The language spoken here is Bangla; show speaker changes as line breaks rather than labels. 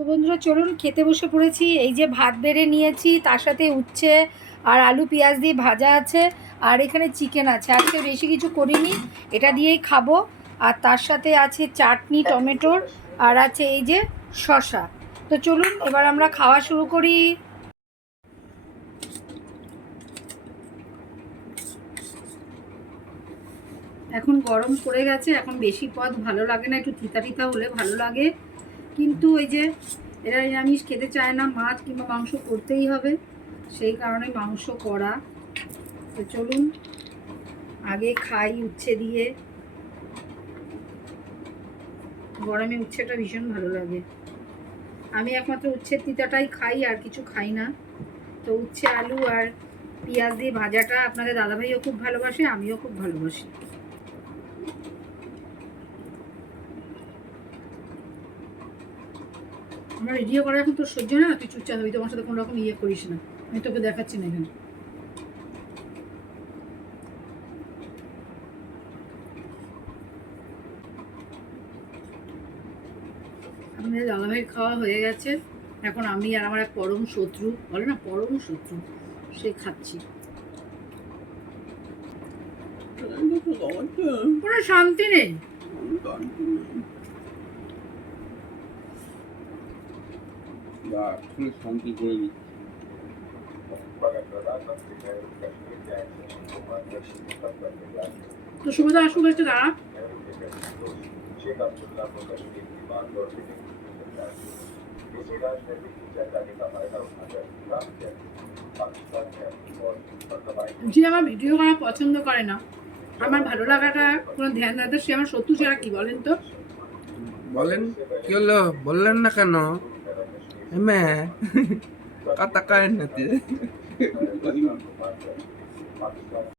তো বন্ধুরা, চলুন খেতে বসে পড়েছি। এই যে ভাত বেড়ে নিয়েছি, তার সাথে উচ্ছে আর আলু পেঁয়াজ দিয়ে ভাজা আছে, আর এখানে চিকেন আছে। আজকে বেশি কিছু করিনি, এটা দিয়েই খাব। আর তার সাথে আছে চাটনি, টমেটোর, আর আছে এই যে শশা তো চলুন, এবার আমরা খাওয়া শুরু করি। এখন গরম পড়ে গেছে, এখন বেশি পদ ভালো লাগে না, একটু তিতা তিতা হলে ভালো লাগে। কিন্তু ওই যে এরা নিরামিষ খেতে চায় না, মাছ কিংবা মাংস করতেই হবে। সেই কারণে মাংস করা তো চলুন, আগে খাই উচ্ছে দিয়ে। গরমে উচ্ছেটা ভীষণ ভালো লাগে। আমি একমাত্র উচ্ছের তিতাটাই খাই, আর কিছু খাই না। তো উচ্ছে, আলু আর পেঁয়াজ দিয়ে ভাজাটা আপনাদের দাদাভাইও খুব ভালোবাসে, আমিও খুব ভালোবাসি। আমার রেডিও করা এখন তোর সহ্য না? তুই চুপচাপ হবি তোমার সাথে কোনো রকম ইয়ে করিস না। আমি তোকে দেখাচ্ছি না এখানে। আমাদের দাদাভাইয়ের খাওয়া হয়ে গেছে। এখন আমি আর আমার এক পরম শত্রু বলে না পরম শত্রু সে খাচ্ছি। কোনো শান্তি নেই।
শান্তি করে দিই
তো সুবিধা দাঁড়া যে আমার ভিডিও করা পছন্দ করে না। আমার ভালো লাগাটা কোনো ধ্যান না দেয় সে আমার শত্রু ছাড়া কি বলেন তো?
বলেন কি হলো? বললেন না কেন? めえ、カタんナって。